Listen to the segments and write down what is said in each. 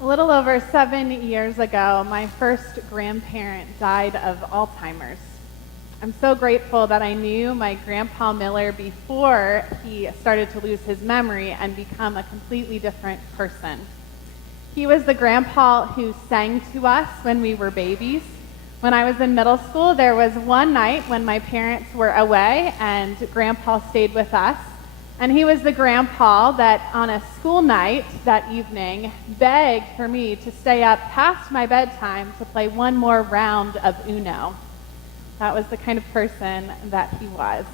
A little over 7 years ago, my first grandparent died of Alzheimer's. I'm so grateful that I knew my Grandpa Miller before he started to lose his memory and become a completely different person. He was the grandpa who sang to us when we were babies. When I was in middle school, there was one night when my parents were away and Grandpa stayed with us. And he was the grandpa that on a school night that evening begged for me to stay up past my bedtime to play one more round of Uno. That was the kind of person that he was.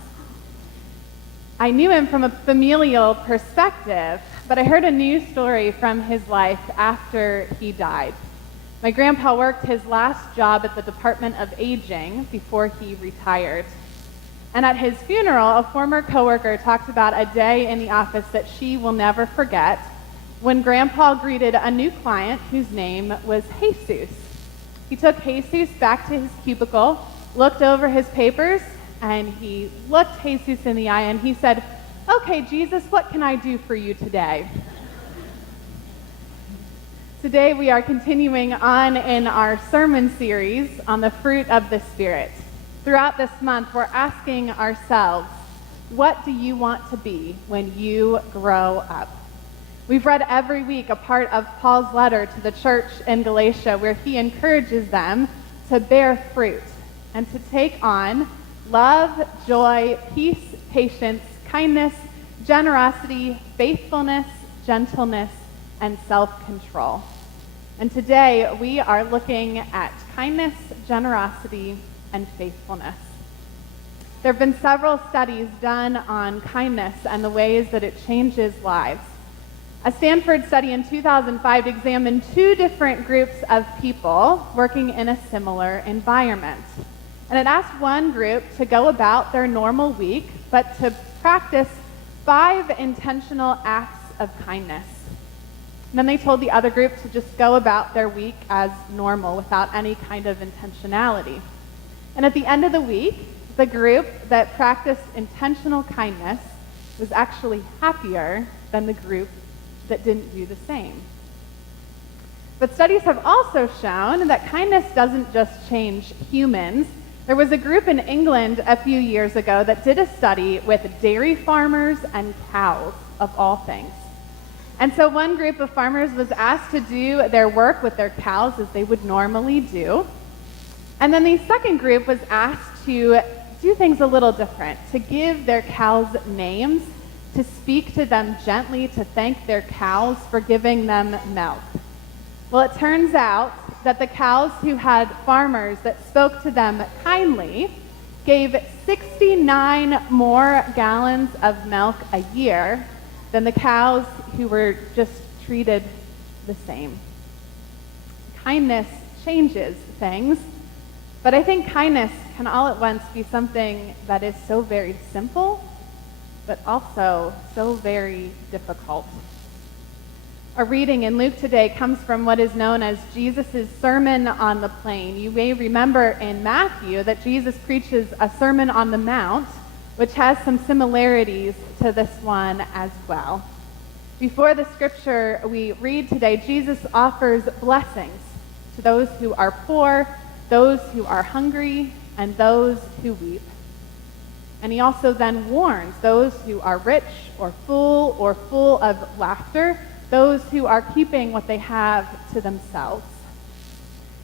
I knew him from a familial perspective, but I heard a news story from his life after he died. My grandpa worked his last job at the Department of Aging before he retired. And at his funeral, a former coworker talked about a day in the office that she will never forget when Grandpa greeted a new client whose name was Jesus. He took Jesus back to his cubicle, looked over his papers, and he looked Jesus in the eye and he said, "Okay, Jesus, what can I do for you today?" Today we are continuing on in our sermon series on the fruit of the Spirit. Throughout this month, we're asking ourselves, what do you want to be when you grow up? We've read every week a part of Paul's letter to the church in Galatia where he encourages them to bear fruit and to take on love, joy, peace, patience, kindness, generosity, faithfulness, gentleness, and self-control. And today we are looking at kindness, generosity, and faithfulness. There have been several studies done on kindness and the ways that it changes lives. A Stanford study in 2005 examined two different groups of people working in a similar environment. And it asked one group to go about their normal week, but to practice 5 intentional acts of kindness. And then they told the other group to just go about their week as normal without any kind of intentionality. And at the end of the week, the group that practiced intentional kindness was actually happier than the group that didn't do the same. But studies have also shown that kindness doesn't just change humans. There was a group in England a few years ago that did a study with dairy farmers and cows, of all things. And so one group of farmers was asked to do their work with their cows as they would normally do. And then the second group was asked to do things a little different, to give their cows names, to speak to them gently, to thank their cows for giving them milk. Well, it turns out that the cows who had farmers that spoke to them kindly gave 69 more gallons of milk a year than the cows who were just treated the same. Kindness changes things. But I think kindness can all at once be something that is so very simple, but also so very difficult. Our reading in Luke today comes from what is known as Jesus' Sermon on the Plain. You may remember in Matthew that Jesus preaches a Sermon on the Mount, which has some similarities to this one as well. Before the scripture we read today, Jesus offers blessings to those who are poor, those who are hungry, and those who weep. And he also then warns those who are rich or full of laughter, those who are keeping what they have to themselves.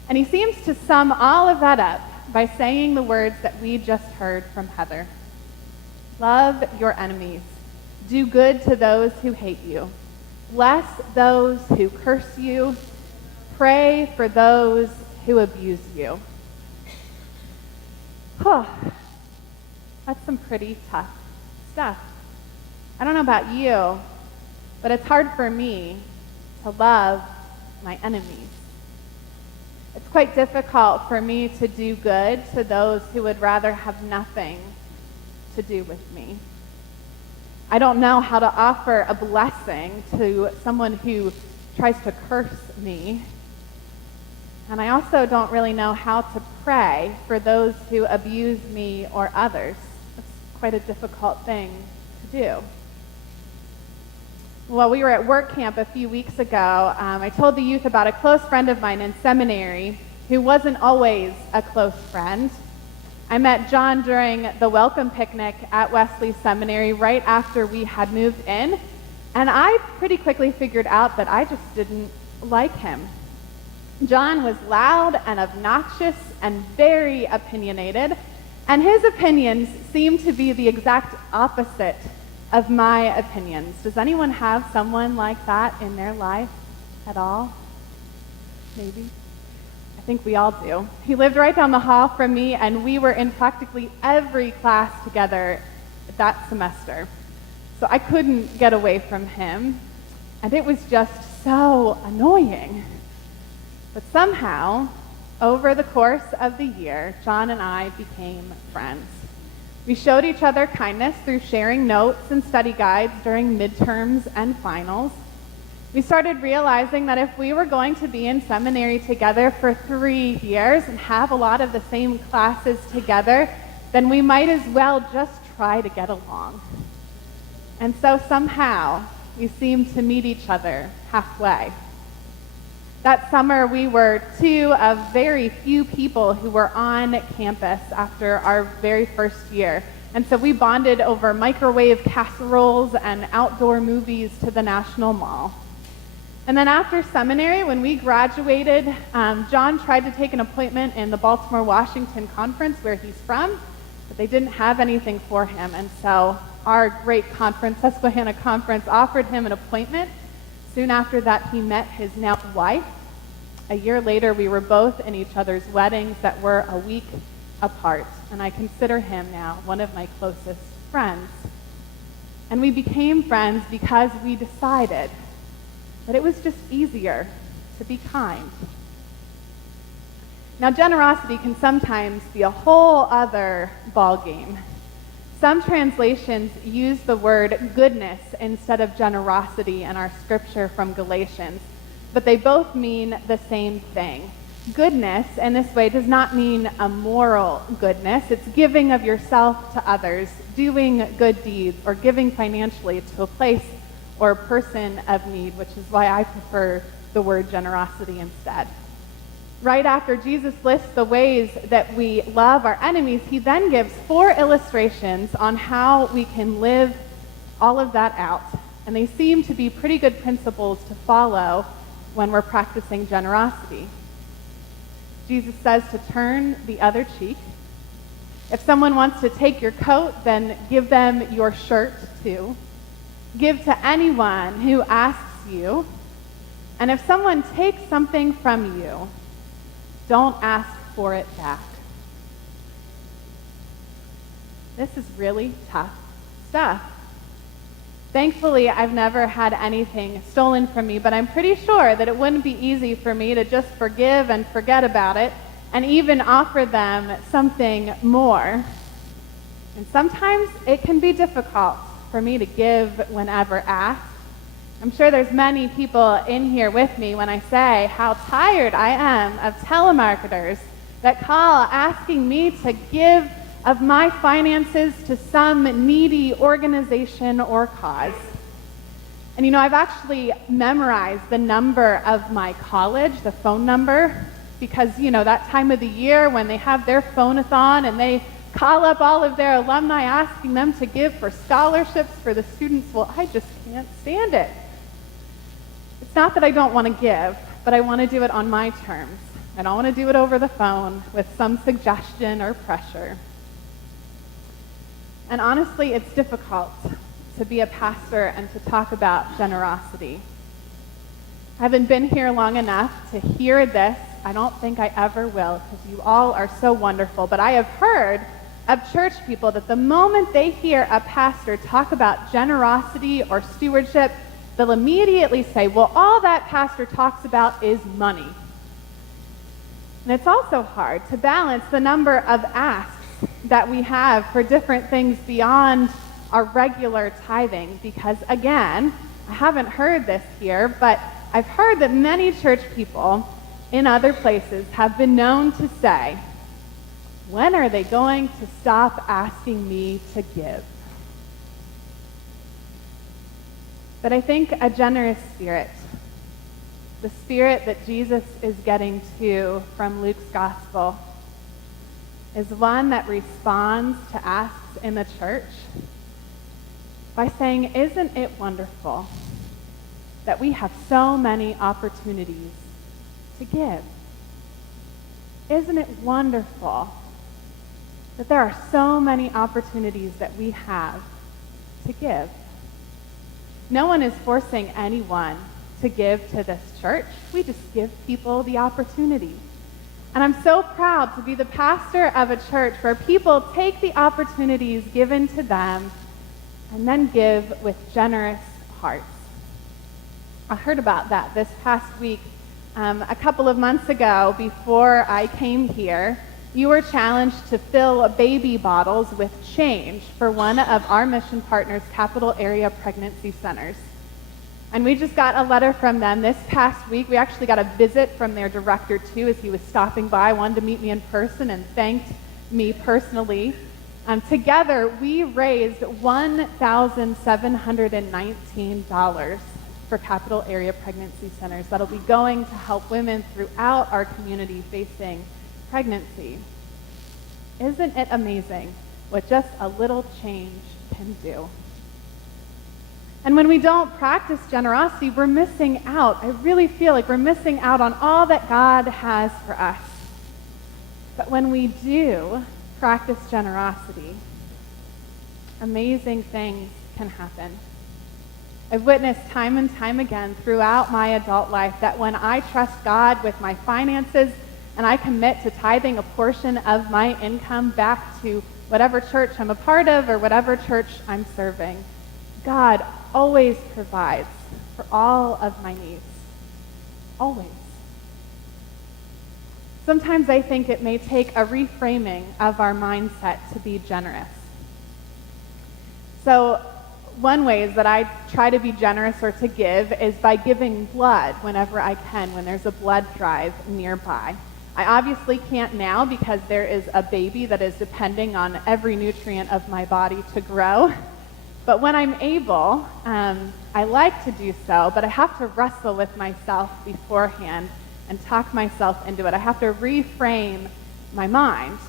And he seems to sum all of that up by saying the words that we just heard from Heather. Love your enemies. Do good to those who hate you. Bless those who curse you. Pray for those who abuse you. That's some pretty tough stuff. I don't know about you, but it's hard for me to love my enemies. It's quite difficult for me to do good to those who would rather have nothing to do with me. I don't know how to offer a blessing to someone who tries to curse me. And I also don't really know how to pray for those who abuse me or others. It's quite a difficult thing to do. Well, we were at work camp a few weeks ago. I told the youth about a close friend of mine in seminary who wasn't always a close friend. I met John during the welcome picnic at Wesley Seminary right after we had moved in, and I pretty quickly figured out that I just didn't like him. John was loud and obnoxious and very opinionated, and his opinions seemed to be the exact opposite of my opinions. Does anyone have someone like that in their life at all? Maybe? I think we all do. He lived right down the hall from me, and we were in practically every class together that semester. So I couldn't get away from him, and it was just so annoying. But somehow, over the course of the year, John and I became friends. We showed each other kindness through sharing notes and study guides during midterms and finals. We started realizing that if we were going to be in seminary together for 3 years and have a lot of the same classes together, then we might as well just try to get along. And so somehow, we seemed to meet each other halfway. That summer, we were 2 of very few people who were on campus after our very first year. And so we bonded over microwave casseroles and outdoor movies to the National Mall. And then after seminary, when we graduated, John tried to take an appointment in the Baltimore, Washington conference where he's from, but they didn't have anything for him. And so our great conference, Susquehanna Conference, offered him an appointment. Soon after that, he met his now wife. A year later, we were both in each other's weddings that were a week apart, and I consider him now one of my closest friends. And we became friends because we decided that it was just easier to be kind. Now, generosity can sometimes be a whole other ballgame. Some translations use the word goodness instead of generosity in our scripture from Galatians, but they both mean the same thing. Goodness, in this way, does not mean a moral goodness. It's giving of yourself to others, doing good deeds, or giving financially to a place or a person of need, which is why I prefer the word generosity instead. Right after Jesus lists the ways that we love our enemies, he then gives 4 illustrations on how we can live all of that out. And they seem to be pretty good principles to follow when we're practicing generosity. Jesus says to turn the other cheek. If someone wants to take your coat, then give them your shirt too. Give to anyone who asks you. And if someone takes something from you, don't ask for it back. This is really tough stuff. Thankfully, I've never had anything stolen from me, but I'm pretty sure that it wouldn't be easy for me to just forgive and forget about it and even offer them something more. And sometimes it can be difficult for me to give whenever asked. I'm sure there's many people in here with me when I say how tired I am of telemarketers that call asking me to give of my finances to some needy organization or cause. And I've actually memorized the number of my college, the phone number, because that time of the year when they have their phone-a-thon and they call up all of their alumni asking them to give for scholarships for the students, well, I just can't stand it. It's not that I don't want to give, but I want to do it on my terms. I don't want to do it over the phone with some suggestion or pressure. And honestly, it's difficult to be a pastor and to talk about generosity. I haven't been here long enough to hear this. I don't think I ever will, because you all are so wonderful. But I have heard of church people that the moment they hear a pastor talk about generosity or stewardship, they'll immediately say, well, all that pastor talks about is money. And it's also hard to balance the number of asks that we have for different things beyond our regular tithing, because again, I haven't heard this here, but I've heard that many church people in other places have been known to say, when are they going to stop asking me to give? But I think a generous spirit, the spirit that Jesus is getting to from Luke's gospel, is one that responds to asks in the church by saying, isn't it wonderful that we have so many opportunities to give? Isn't it wonderful that there are so many opportunities that we have to give? No one is forcing anyone to give to this church. We just give people the opportunity. And I'm so proud to be the pastor of a church where people take the opportunities given to them and then give with generous hearts. I heard about that this past week. A couple of months ago, before I came here, you were challenged to fill baby bottles with change for one of our mission partners' capital area pregnancy centers. And we just got a letter from them this past week. We actually got a visit from their director, too, as he was stopping by, wanted to meet me in person and thanked me personally. Together, we raised $1,719 for capital area pregnancy centers that'll be going to help women throughout our community facing pregnancy. Isn't it amazing what just a little change can do? And when we don't practice generosity, we're missing out. I really feel like we're missing out on all that God has for us. But when we do practice generosity, amazing things can happen. I've witnessed time and time again throughout my adult life that when I trust God with my finances and I commit to tithing a portion of my income back to whatever church I'm a part of or whatever church I'm serving, God always provides for all of my needs. Always. Sometimes I think it may take a reframing of our mindset to be generous. So one way is that I try to be generous or to give is by giving blood whenever I can, when there's a blood drive nearby. I obviously can't now because there is a baby that is depending on every nutrient of my body to grow. But when I'm able, I like to do so, but I have to wrestle with myself beforehand and talk myself into it. I have to reframe my mind.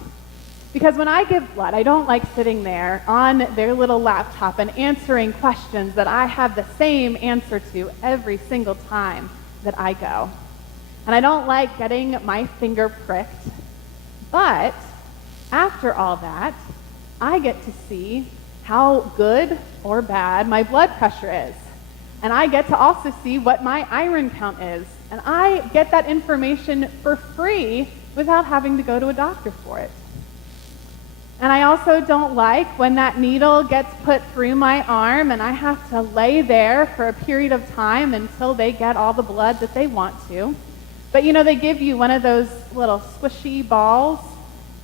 Because when I give blood, I don't like sitting there on their little laptop and answering questions that I have the same answer to every single time that I go. And I don't like getting my finger pricked. But after all that, I get to see how good or bad my blood pressure is. And I get to also see what my iron count is. And I get that information for free without having to go to a doctor for it. And I also don't like when that needle gets put through my arm and I have to lay there for a period of time until they get all the blood that they want to. But you know, they give you one of those little squishy balls.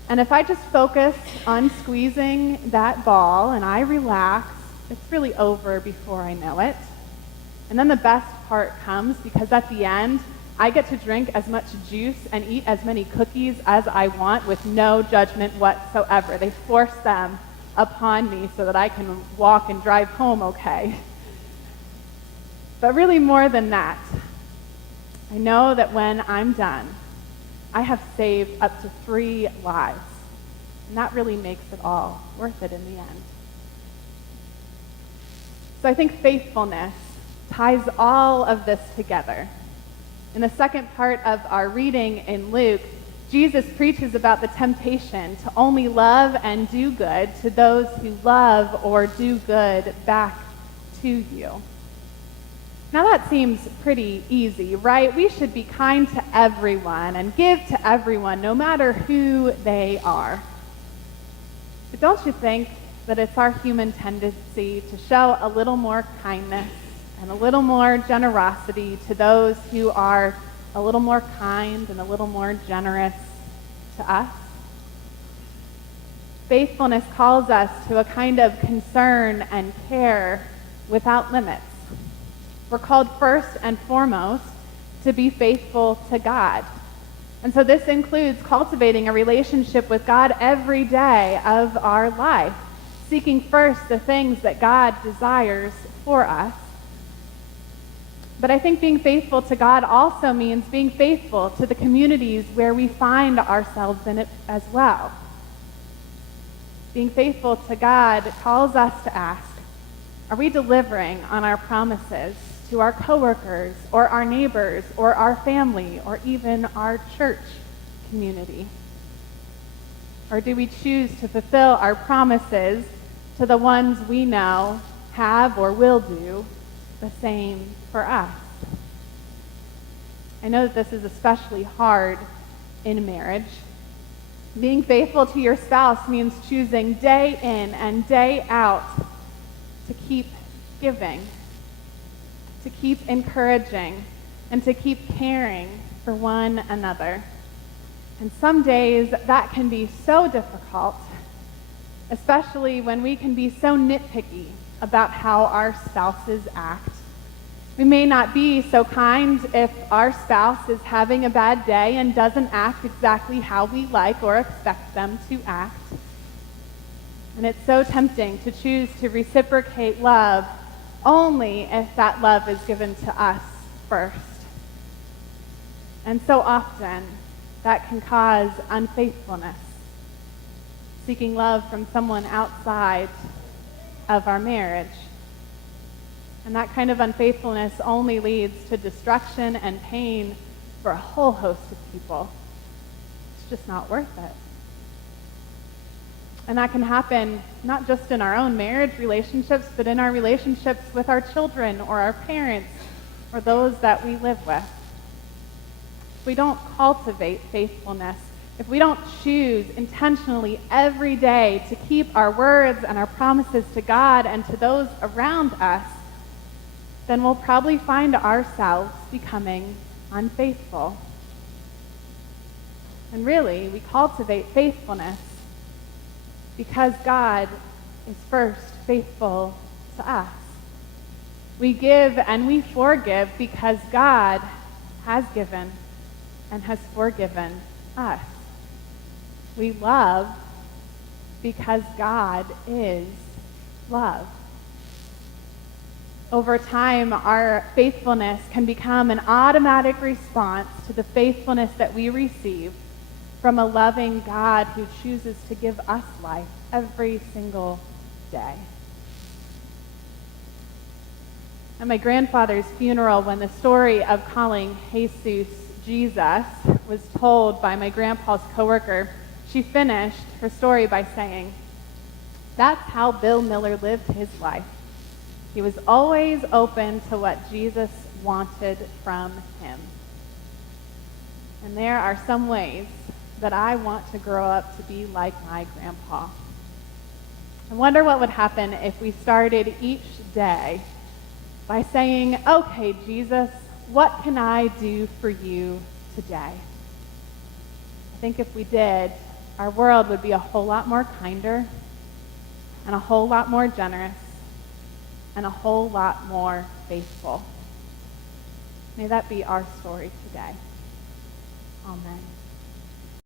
And if I just focus on squeezing that ball and I relax, it's really over before I know it. And then the best part comes, because at the end, I get to drink as much juice and eat as many cookies as I want with no judgment whatsoever. They force them upon me so that I can walk and drive home okay. But really more than that, I know that when I'm done, I have saved up to 3 lives. And that really makes it all worth it in the end. So I think faithfulness ties all of this together. In the second part of our reading in Luke, Jesus preaches about the temptation to only love and do good to those who love or do good back to you. Now that seems pretty easy, right? We should be kind to everyone and give to everyone, no matter who they are. But don't you think that it's our human tendency to show a little more kindness and a little more generosity to those who are a little more kind and a little more generous to us? Faithfulness calls us to a kind of concern and care without limits. We're called first and foremost to be faithful to God. And so this includes cultivating a relationship with God every day of our life, seeking first the things that God desires for us, But I think being faithful to God also means being faithful to the communities where we find ourselves in it as well. Being faithful to God calls us to ask, are we delivering on our promises to our coworkers or our neighbors or our family or even our church community? Or do we choose to fulfill our promises to the ones we know have or will do the same for us? I know that this is especially hard in marriage. Being faithful to your spouse means choosing day in and day out to keep giving, to keep encouraging, and to keep caring for one another. And some days that can be so difficult, especially when we can be so nitpicky about how our spouses act. We may not be so kind if our spouse is having a bad day and doesn't act exactly how we like or expect them to act. And it's so tempting to choose to reciprocate love only if that love is given to us first. And so often, that can cause unfaithfulness, seeking love from someone outside of our marriage. And that kind of unfaithfulness only leads to destruction and pain for a whole host of people. It's just not worth it. And that can happen not just in our own marriage relationships, but in our relationships with our children or our parents or those that we live with. If we don't cultivate faithfulness, if we don't choose intentionally every day to keep our words and our promises to God and to those around us, then we'll probably find ourselves becoming unfaithful. And really, we cultivate faithfulness because God is first faithful to us. We give and we forgive because God has given and has forgiven us. We love because God is love. Over time, our faithfulness can become an automatic response to the faithfulness that we receive from a loving God who chooses to give us life every single day. At my grandfather's funeral, when the story of calling Jesus Jesus was told by my grandpa's coworker, she finished her story by saying, "That's how Bill Miller lived his life. He was always open to what Jesus wanted from him." And there are some ways that I want to grow up to be like my grandpa. I wonder what would happen if we started each day by saying, "Okay, Jesus, what can I do for you today?" I think if we did, our world would be a whole lot more kinder and a whole lot more generous and a whole lot more faithful. May that be our story today. Amen.